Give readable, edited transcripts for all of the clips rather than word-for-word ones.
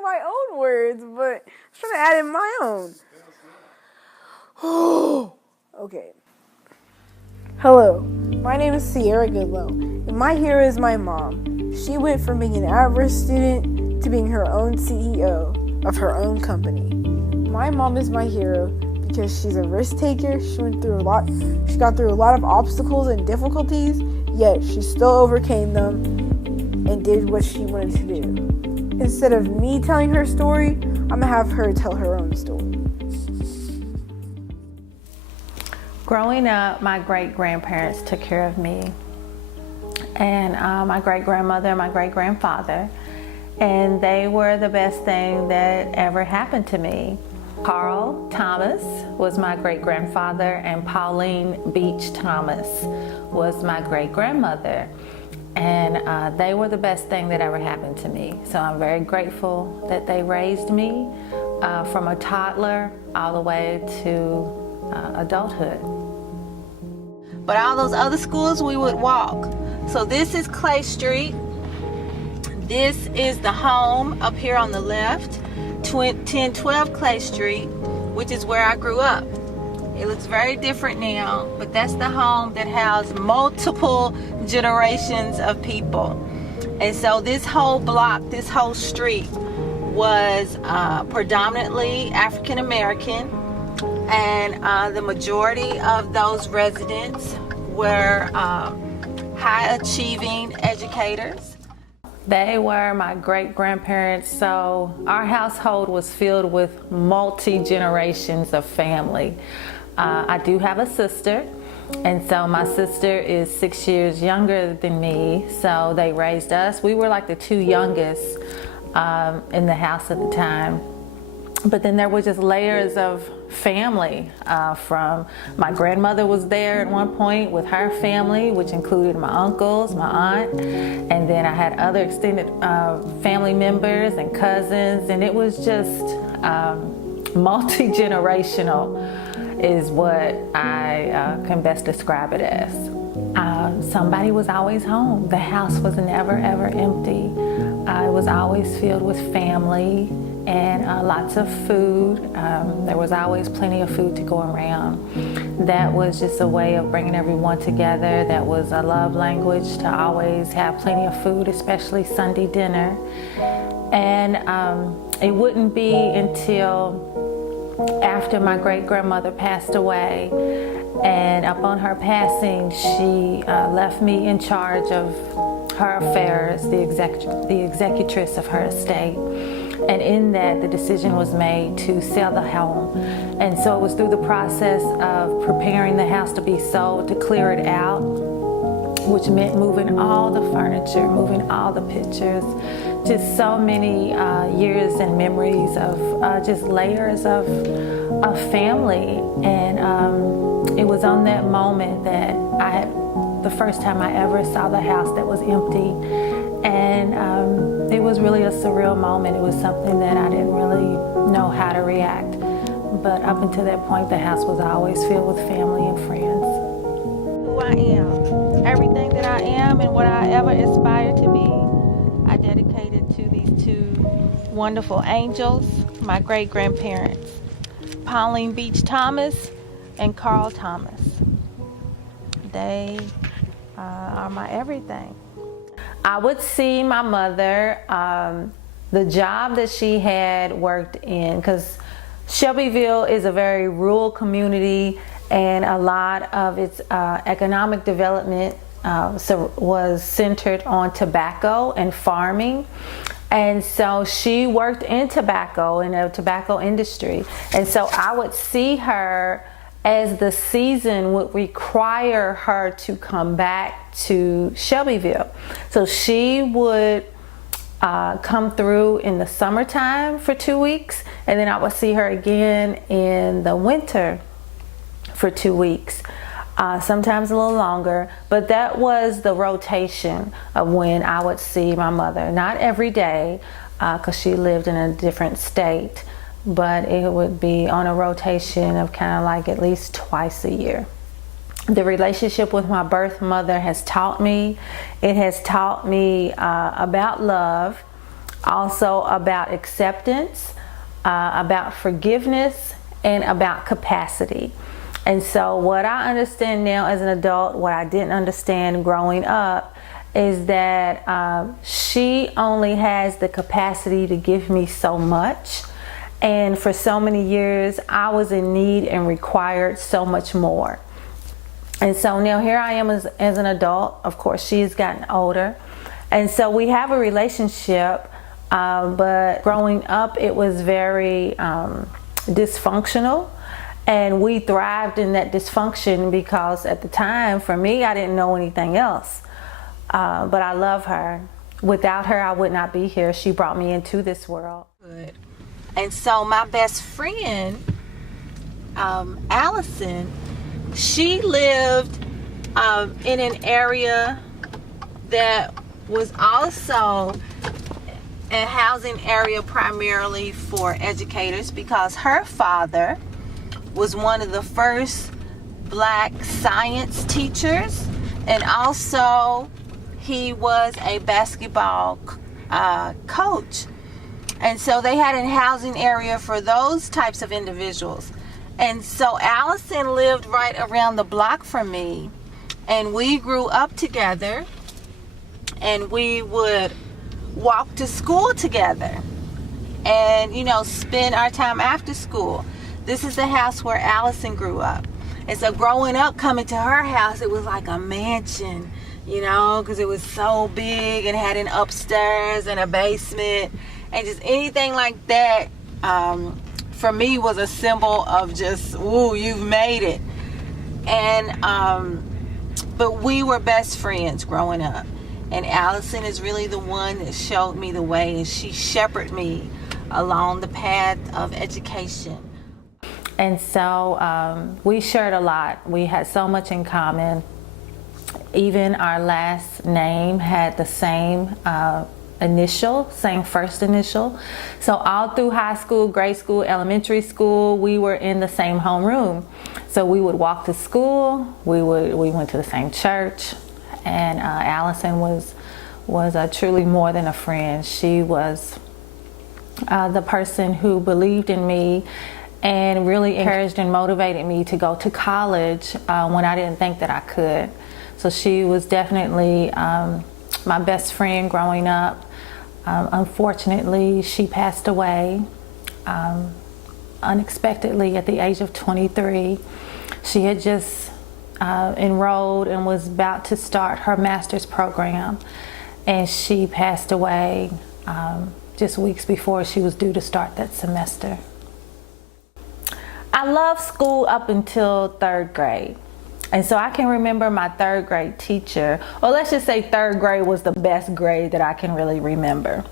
in my own words, but I'm trying to add in my own. Okay. Hello, my name is Sierra Goodlow, and my hero is my mom. She went from being an average student to being her own CEO of her own company. My mom is my hero because she's a risk taker. She got through a lot of obstacles and difficulties, yet she still overcame them and did what she wanted to do. Instead of me telling her story, I'm gonna have her tell her own story. Growing up, my great-grandparents took care of me, and my great-grandmother and my great-grandfather, and they were the best thing that ever happened to me. Carl Thomas was my great-grandfather, and Pauline Beach Thomas was my great-grandmother, and they were the best thing that ever happened to me. So I'm very grateful that they raised me from a toddler all the way to adulthood. But all those other schools we would walk. So this is Clay Street. This is the home up here on the left, 1012 Clay Street, which is where I grew up. It looks very different now, but that's the home that housed multiple generations of people. And so this whole block, this whole street was predominantly African American, and the majority of those residents were high achieving educators. They were my great-grandparents, so our household was filled with multi-generations of family. I do have a sister, and so my sister is 6 years younger than me, so they raised us. We were like the two youngest in the house at the time. But then there were just layers of family from my grandmother was there at one point with her family, which included my uncles, my aunt, and then I had other extended family members and cousins, and it was just multi-generational is what I can best describe it as. Somebody was always home. The house was never ever empty. It was always filled with family and lots of food. There was always plenty of food to go around. That was just a way of bringing everyone together. That was a love language, to always have plenty of food, especially Sunday dinner. And it wouldn't be until after my great-grandmother passed away, and upon her passing, she left me in charge of her affairs, the executress of her estate. And in that, the decision was made to sell the home. And so it was through the process of preparing the house to be sold, to clear it out, which meant moving all the furniture, moving all the pictures, just so many years and memories of just layers of family. And it was on that moment that the first time I ever saw the house that was empty. And it was really a surreal moment. It was something that I didn't really know how to react. But up until that point, the house was always filled with family and friends. Who I am, everything that I am and what I ever aspire to be, I dedicated to these two wonderful angels, my great-grandparents, Pauline Beach Thomas and Carl Thomas. They are my everything. I would see my mother, the job that she had worked in, because Shelbyville is a very rural community, and a lot of its economic development was centered on tobacco and farming. And so she worked in tobacco, in the tobacco industry. And so I would see her as the season would require her to come back to Shelbyville. So she would come through in the summertime for 2 weeks, and then I would see her again in the winter for 2 weeks, sometimes a little longer. But that was the rotation of when I would see my mother. Not every day, because she lived in a different state, but it would be on a rotation of kind of like at least twice a year. The relationship with my birth mother has taught me, it has taught me about love, also about acceptance, about forgiveness, and about capacity. And so what I understand now as an adult, what I didn't understand growing up, is that she only has the capacity to give me so much. And for so many years, I was in need and required so much more. And so now here I am as an adult. Of course, she's gotten older. And so we have a relationship, but growing up, it was very dysfunctional. And we thrived in that dysfunction because at the time, for me, I didn't know anything else. But I love her. Without her, I would not be here. She brought me into this world. And so my best friend, Allison, she lived in an area that was also a housing area primarily for educators, because her father was one of the first black science teachers, and also he was a basketball coach. And so they had a housing area for those types of individuals. And so Allison lived right around the block from me, and we grew up together, and we would walk to school together and, you know, spend our time after school. This is the house where Allison grew up. And so growing up, coming to her house, it was like a mansion, you know, because it was so big and had an upstairs and a basement, and just anything like that for me was a symbol of just, ooh, you've made it. And but we were best friends growing up, and Allison is really the one that showed me the way, and she shepherded me along the path of education. And so we shared a lot. We had so much in common. Even our last name had the same same first initial. So all through high school, grade school, elementary school, we were in the same homeroom. So we would walk to school. We went to the same church, and Allison was truly more than a friend. She was the person who believed in me and really encouraged and motivated me to go to college when I didn't think that I could. So she was definitely my best friend growing up. Unfortunately, she passed away unexpectedly at the age of 23. She had just enrolled and was about to start her master's program, and she passed away just weeks before she was due to start that semester. I loved school up until 3rd grade. And so I can remember my 3rd grade teacher, or let's just say 3rd grade was the best grade that I can really remember.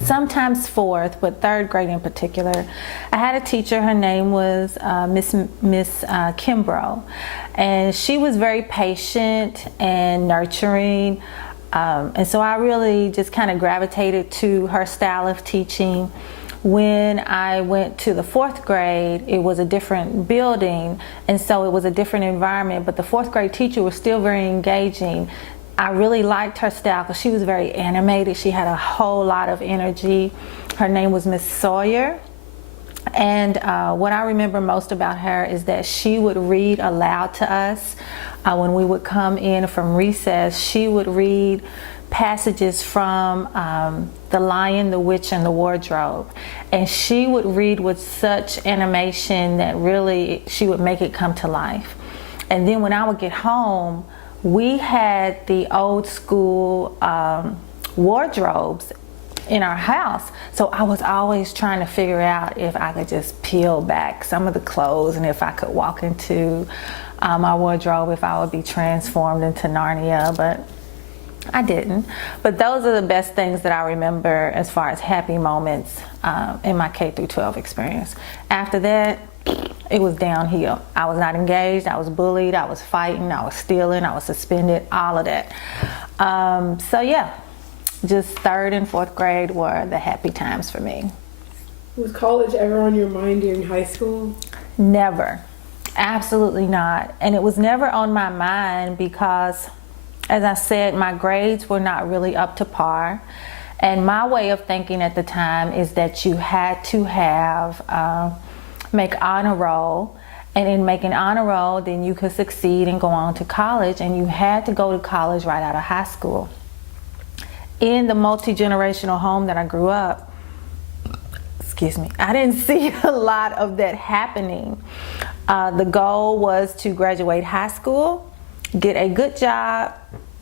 Sometimes 4th, but 3rd grade in particular. I had a teacher, her name was Miss Kimbrough, and she was very patient and nurturing. And so I really just kind of gravitated to her style of teaching. When I went to the 4th grade, it was a different building, and so it was a different environment, but the 4th grade teacher was still very engaging. I really liked her style because she was very animated. She had a whole lot of energy. Her name was Miss Sawyer. And what I remember most about her is that she would read aloud to us. When we would come in from recess, she would read passages from The Lion, the Witch, and the Wardrobe. And she would read with such animation that really she would make it come to life. And then when I would get home, we had the old school wardrobes in our house. So I was always trying to figure out if I could just peel back some of the clothes, and if I could walk into my wardrobe, if I would be transformed into Narnia, but I didn't. But those are the best things that I remember as far as happy moments in my K through 12 experience. After that, it was downhill. I was not engaged, I was bullied, I was fighting, I was stealing, I was suspended, all of that. So yeah, just 3rd and 4th grade were the happy times for me. Was college ever on your mind during high school? Never, absolutely not. And it was never on my mind because, as I said, my grades were not really up to par. And my way of thinking at the time is that you had to make honor roll, and in making honor roll, then you could succeed and go on to college, and you had to go to college right out of high school. In the multi-generational home that I grew up, I didn't see a lot of that happening. The goal was to graduate high school, get a good job,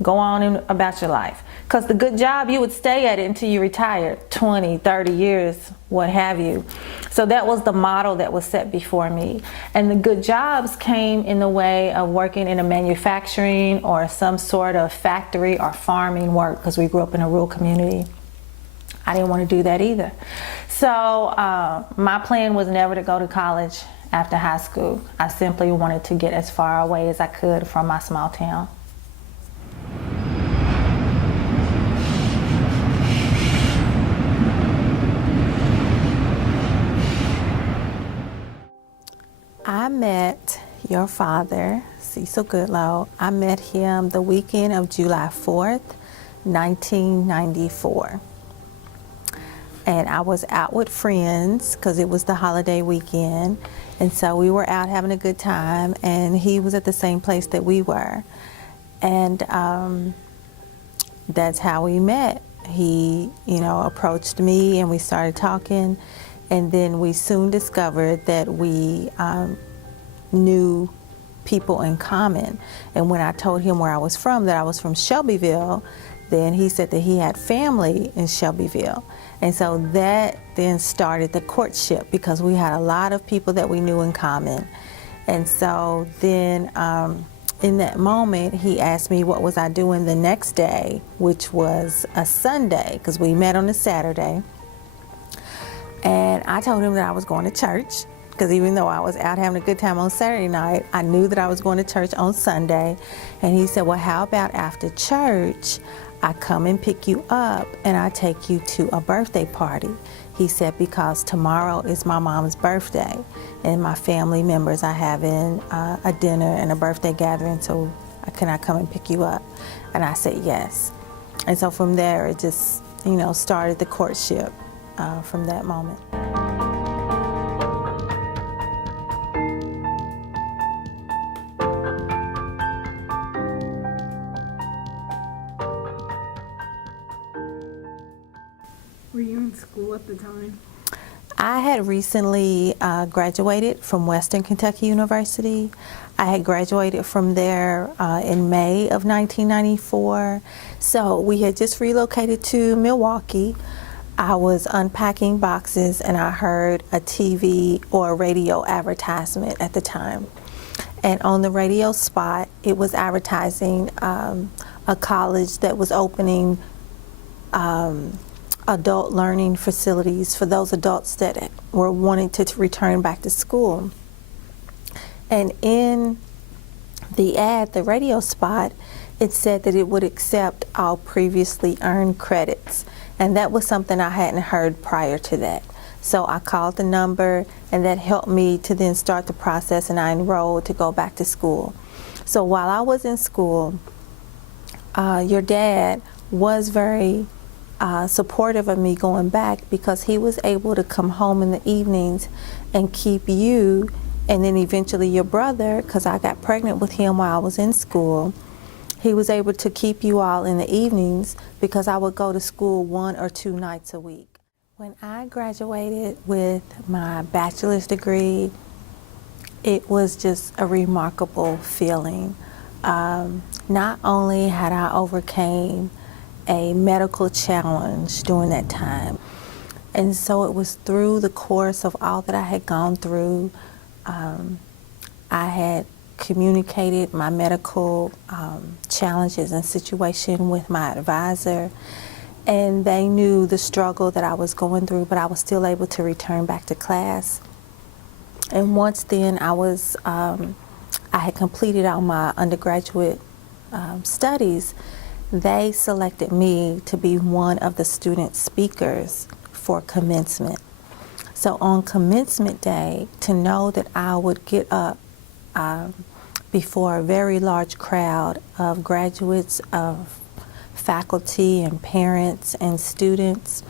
go on about your life. Because the good job, you would stay at it until you retired, 20, 30 years, what have you. So that was the model that was set before me. And the good jobs came in the way of working in a manufacturing or some sort of factory or farming work, because we grew up in a rural community. I didn't want to do that either. So my plan was never to go to college after high school. I simply wanted to get as far away as I could from my small town. I met your father, Cecil Goodlow. I met him the weekend of July 4th, 1994. And I was out with friends because it was the holiday weekend. And so we were out having a good time, and he was at the same place that we were. And that's how we met. He, approached me and we started talking. And then we soon discovered that we knew people in common. And when I told him where I was from, that I was from Shelbyville, then he said that he had family in Shelbyville. And so that then started the courtship, because we had a lot of people that we knew in common. And so then in that moment, he asked me what was I doing the next day, which was a Sunday, because we met on a Saturday. And I told him that I was going to church, because even though I was out having a good time on Saturday night, I knew that I was going to church on Sunday. And he said, well, how about after church, I come and pick you up and I take you to a birthday party? He said, because tomorrow is my mom's birthday and my family members are having a dinner and a birthday gathering, so can I come and pick you up? And I said, yes. And so from there, it just, started the courtship from that moment. Were you in school at the time? I had recently graduated from Western Kentucky University. I had graduated from there in May of 1994. So we had just relocated to Milwaukee. I was unpacking boxes and I heard a TV or a radio advertisement at the time. And on the radio spot, it was advertising a college that was opening adult learning facilities for those adults that were wanting to return back to school. And in the ad, the radio spot, it said that it would accept all previously earned credits. And that was something I hadn't heard prior to that. So I called the number, and that helped me to then start the process, and I enrolled to go back to school. So while I was in school, your dad was very supportive of me going back, because he was able to come home in the evenings and keep you and then eventually your brother, because I got pregnant with him while I was in school. He was able to keep you all in the evenings because I would go to school 1 or 2 nights a week. When I graduated with my bachelor's degree, it was just a remarkable feeling. Not only had I overcame a medical challenge during that time, and so it was through the course of all that I had gone through, I had communicated my medical challenges and situation with my advisor, and they knew the struggle that I was going through, but I was still able to return back to class. And once then I had completed all my undergraduate studies, they selected me to be one of the student speakers for commencement. So on commencement day, to know that I would get up before a very large crowd of graduates of faculty and parents and students.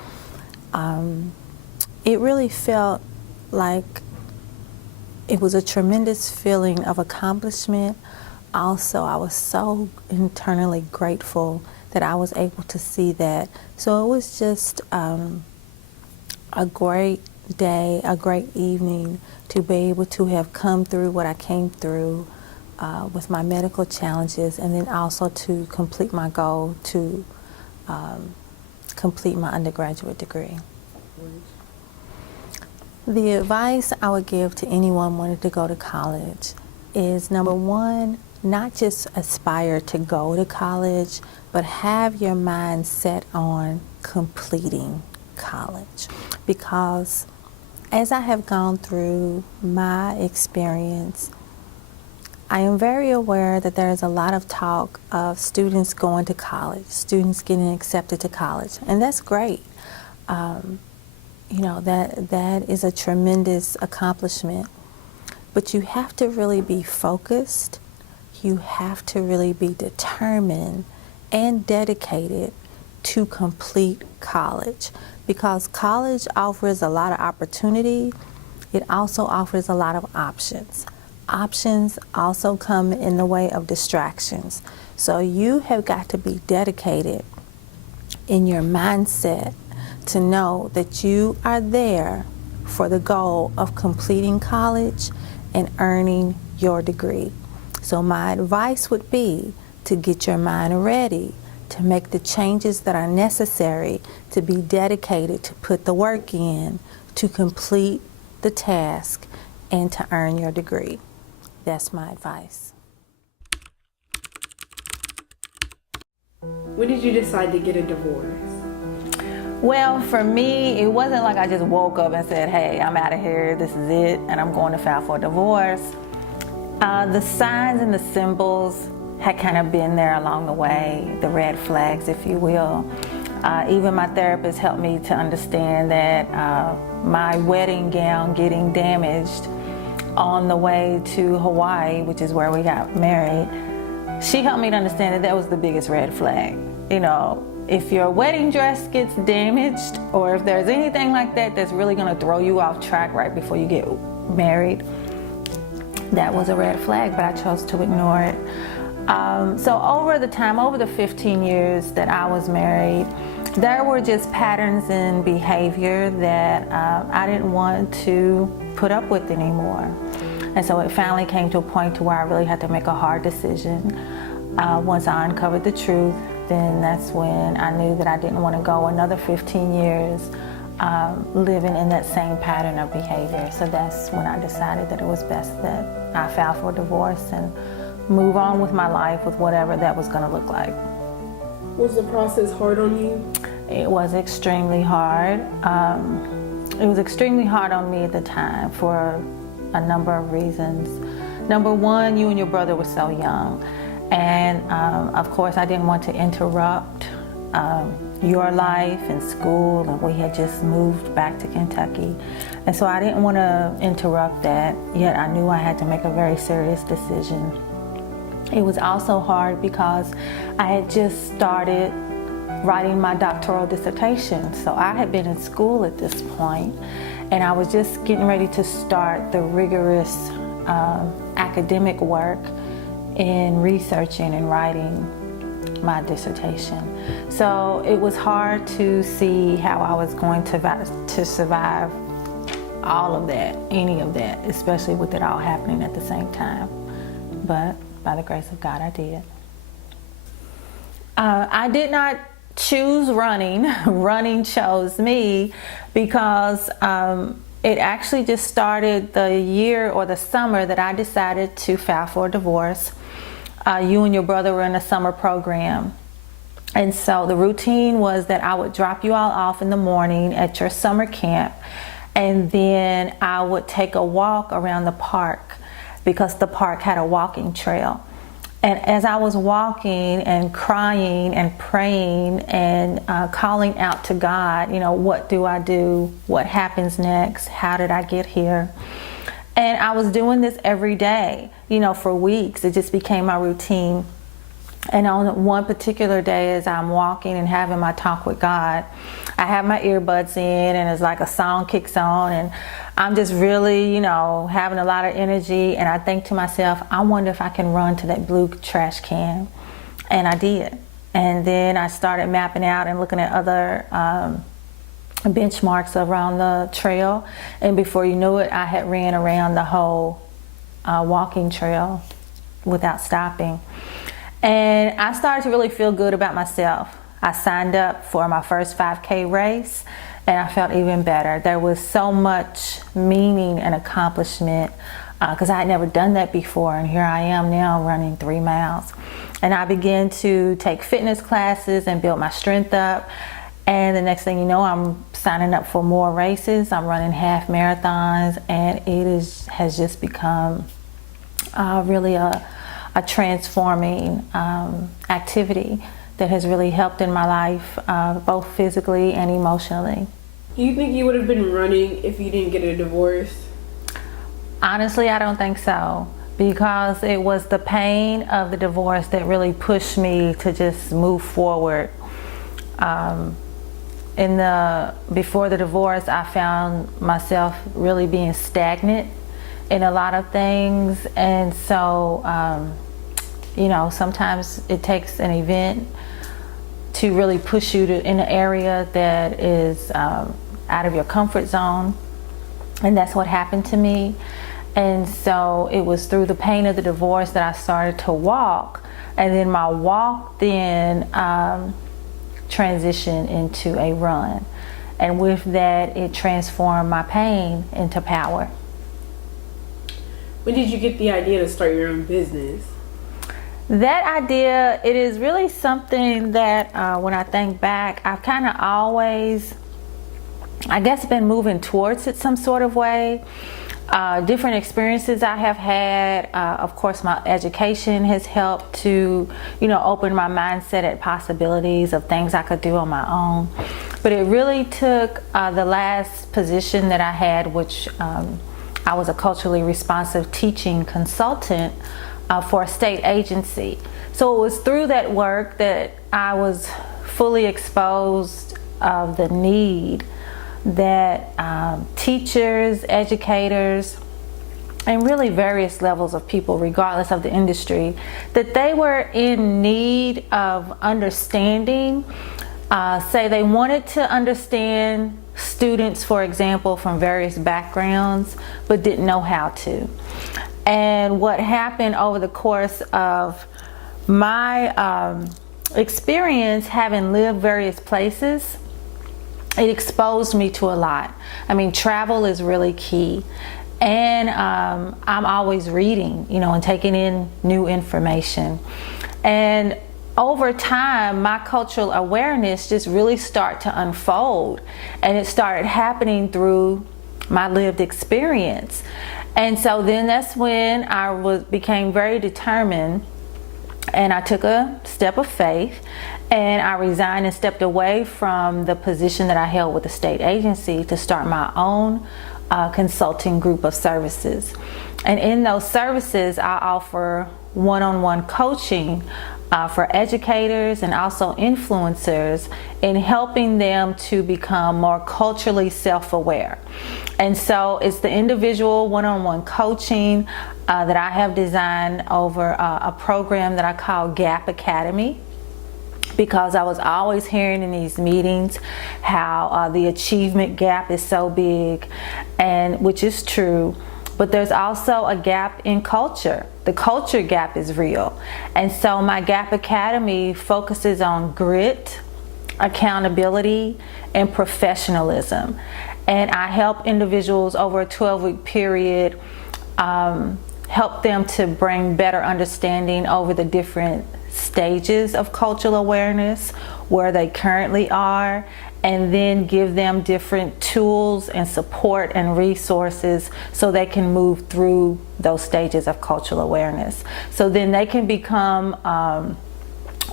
It really felt like it was a tremendous feeling of accomplishment. Also, I was so internally grateful that I was able to see that. So it was just a great day, a great evening to be able to have come through what I came through with my medical challenges, and then also to complete my goal to complete my undergraduate degree. The advice I would give to anyone wanting to go to college is, number one, not just aspire to go to college, but have your mind set on completing college. Because as I have gone through my experience, I am very aware that there is a lot of talk of students going to college, students getting accepted to college, and that's great. You know, that is a tremendous accomplishment. But you have to really be focused. You have to really be determined and dedicated to complete college, because college offers a lot of opportunity. It also offers a lot of options. Options also come in the way of distractions. So you have got to be dedicated in your mindset to know that you are there for the goal of completing college and earning your degree. So my advice would be to get your mind ready, to make the changes that are necessary, to be dedicated, to put the work in, to complete the task, and to earn your degree. That's my advice. When did you decide to get a divorce? Well, for me, it wasn't like I just woke up and said, hey, I'm out of here, this is it, and I'm going to file for a divorce. The signs and the symbols had kind of been there along the way, the red flags, if you will. Even my therapist helped me to understand that my wedding gown getting damaged on the way to Hawaii, which is where we got married, she helped me to understand that that was the biggest red flag. You know, if your wedding dress gets damaged, or if there's anything like that that's really gonna throw you off track right before you get married, that was a red flag, but I chose to ignore it. So over the 15 years that I was married, there were just patterns in behavior that I didn't want to put up with anymore. And so it finally came to a point to where I really had to make a hard decision. Once I uncovered the truth, then that's when I knew that I didn't want to go another 15 years living in that same pattern of behavior. So that's when I decided that it was best that I file for divorce and move on with my life with whatever that was going to look like. Was the process hard on you? It was extremely hard. It was extremely hard on me at the time for a number of reasons. Number one, you and your brother were so young. And of course, I didn't want to interrupt your life and school, and we had just moved back to Kentucky. And so I didn't want to interrupt that, yet I knew I had to make a very serious decision. It was also hard because I had just started writing my doctoral dissertation. So I had been in school at this point, and I was just getting ready to start the rigorous academic work in researching and writing my dissertation. So it was hard to see how I was going to survive all of that, any of that, especially with it all happening at the same time. But by the grace of God, I did. I did not choose running. Running chose me, because it actually just started the year or the summer that I decided to file for a divorce. You and your brother were in a summer program. And so the routine was that I would drop you all off in the morning at your summer camp, and then I would take a walk around the park, because the park had a walking trail. And as I was walking and crying and praying and calling out to God, you know, what do I do? What happens next? How did I get here? And I was doing this every day, you know, for weeks. It just became my routine. And on one particular day, as I'm walking and having my talk with God, I have my earbuds in, and it's like a song kicks on, and I'm just really, having a lot of energy. And I think to myself, I wonder if I can run to that blue trash can. And I did. And then I started mapping out and looking at other benchmarks around the trail. And before you knew it, I had ran around the whole walking trail without stopping. And I started to really feel good about myself. I signed up for my first 5K race, and I felt even better. There was so much meaning and accomplishment because I had never done that before, and here I am now running 3 miles. And I began to take fitness classes and build my strength up. And the next thing you know, I'm signing up for more races. I'm running half marathons, and has just become really a transforming activity that has really helped in my life, both physically and emotionally. Do you think you would have been running if you didn't get a divorce? Honestly, I don't think so, because it was the pain of the divorce that really pushed me to just move forward. Before the divorce, I found myself really being stagnant in a lot of things, and so sometimes it takes an event to really push you in an area that is out of your comfort zone, and that's what happened to me. And so it was through the pain of the divorce that I started to walk, and then my walk then transitioned into a run, and with that it transformed my pain into power. When did you get the idea to start your own business? That idea, it is really something that when I think back, I've kind of always, I guess, been moving towards it some sort of way. Different experiences I have had, of course my education has helped to, open my mindset at possibilities of things I could do on my own. But it really took the last position that I had, which I was a culturally responsive teaching consultant for a state agency. So it was through that work that I was fully exposed of the need that teachers, educators, and really various levels of people, regardless of the industry, that they were in need of understanding. Say they wanted to understand students, for example, from various backgrounds, but didn't know how to. And what happened over the course of my experience, having lived various places, it exposed me to a lot. I mean, travel is really key. And I'm always reading, and taking in new information. And over time, my cultural awareness just really started to unfold. And it started happening through my lived experience. And so then that's when I became very determined, and I took a step of faith, and I resigned and stepped away from the position that I held with the state agency to start my own consulting group of services. And in those services, I offer one-on-one coaching for educators and also influencers in helping them to become more culturally self-aware. And so it's the individual one-on-one coaching that I have designed over a program that I call Gap Academy, because I was always hearing in these meetings how the achievement gap is so big, and which is true. But there's also a gap in culture. The culture gap is real. And so my Gap Academy focuses on grit, accountability, and professionalism. And I help individuals over a 12-week period, help them to bring better understanding over the different stages of cultural awareness, where they currently are, and then give them different tools and support and resources so they can move through those stages of cultural awareness. So then they can become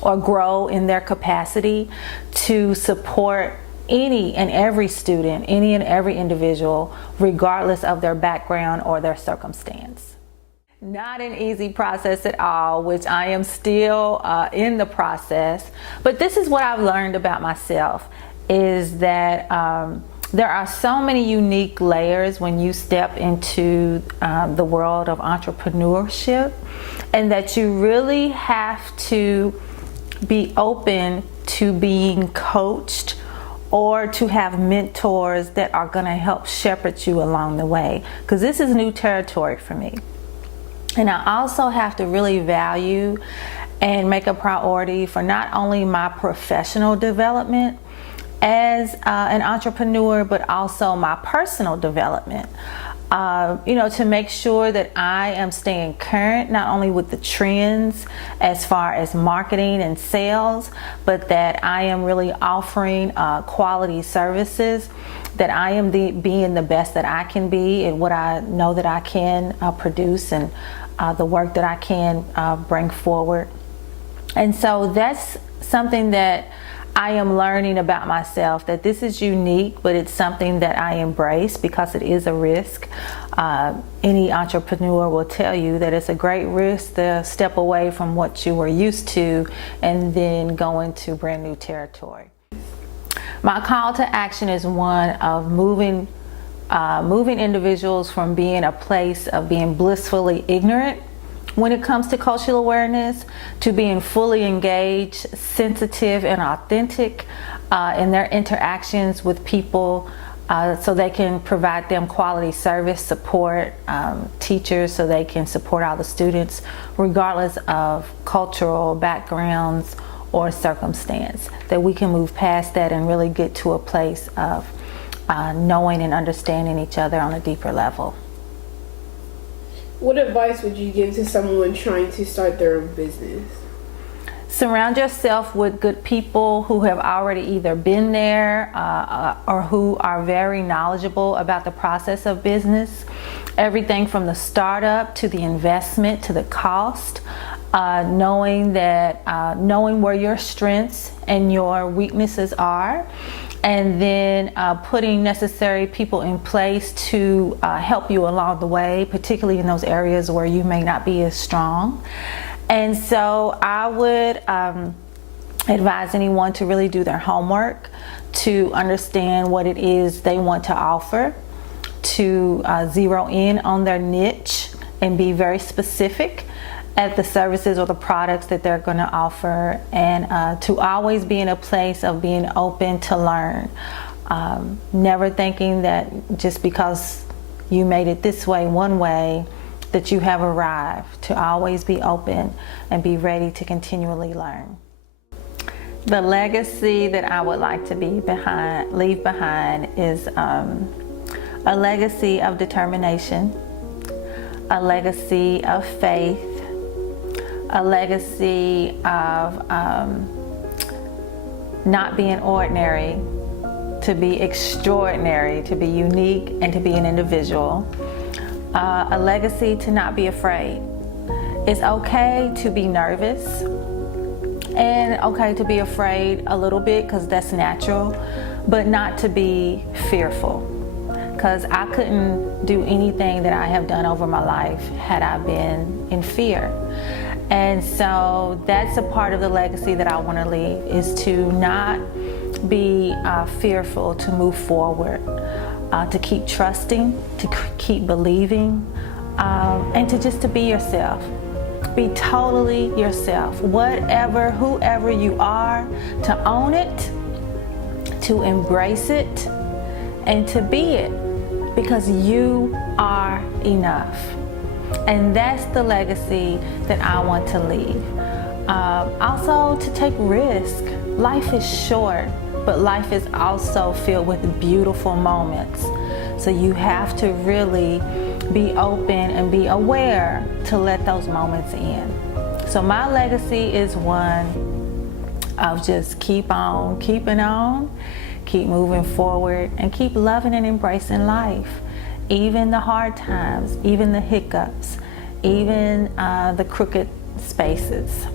or grow in their capacity to support any and every student, any and every individual, regardless of their background or their circumstance. Not an easy process at all, which I am still in the process. But this is what I've learned about myself, is that there are so many unique layers when you step into the world of entrepreneurship, and that you really have to be open to being coached or to have mentors that are going to help shepherd you along the way, because this is new territory for me. And I also have to really value and make a priority for not only my professional development as an entrepreneur, but also my personal development. To make sure that I am staying current, not only with the trends as far as marketing and sales, but that I am really offering quality services, that I am being the best that I can be and what I know that I can produce, and the work that I can bring forward. And so that's something that I am learning about myself, that this is unique, but it's something that I embrace because it is a risk. Any entrepreneur will tell you that it's a great risk to step away from what you were used to and then go into brand new territory. My call to action is one of moving individuals from being a place of being blissfully ignorant when it comes to cultural awareness to being fully engaged, sensitive, and authentic in their interactions with people, so they can provide them quality service, support teachers so they can support all the students regardless of cultural backgrounds or circumstance, that we can move past that and really get to a place of knowing and understanding each other on a deeper level. What advice would you give to someone trying to start their own business? Surround yourself with good people who have already either been there or who are very knowledgeable about the process of business. Everything from the startup to the investment to the cost. Knowing where your strengths and your weaknesses are, and then putting necessary people in place to help you along the way, particularly in those areas where you may not be as strong. And so I would advise anyone to really do their homework, to understand what it is they want to offer, to zero in on their niche and be very specific at the services or the products that they're going to offer, and to always be in a place of being open to learn. Never thinking that just because you made it this way, one way, that you have arrived. To always be open and be ready to continually learn. The legacy that I would like to leave behind is a legacy of determination, a legacy of faith, a legacy of not being ordinary, to be extraordinary, to be unique, and to be an individual. A legacy to not be afraid. It's okay to be nervous and okay to be afraid a little bit, because that's natural, but not to be fearful, because I couldn't do anything that I have done over my life had I been in fear. And so that's a part of the legacy that I want to leave, is to not be fearful, to move forward, to keep trusting, to keep believing, and to be yourself. Be totally yourself. Whatever, whoever you are, to own it, to embrace it, and to be it, because you are enough. And that's the legacy that I want to leave. Also, to take risk. Life is short, but life is also filled with beautiful moments. So you have to really be open and be aware to let those moments in. So my legacy is one of just keep on keeping on, keep moving forward, and keep loving and embracing life. Even the hard times, even the hiccups, even the crooked spaces.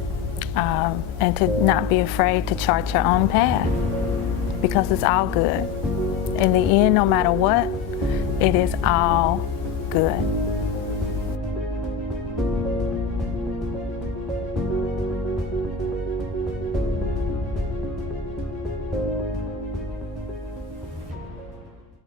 And to not be afraid to chart your own path, because it's all good. In the end, no matter what, it is all good.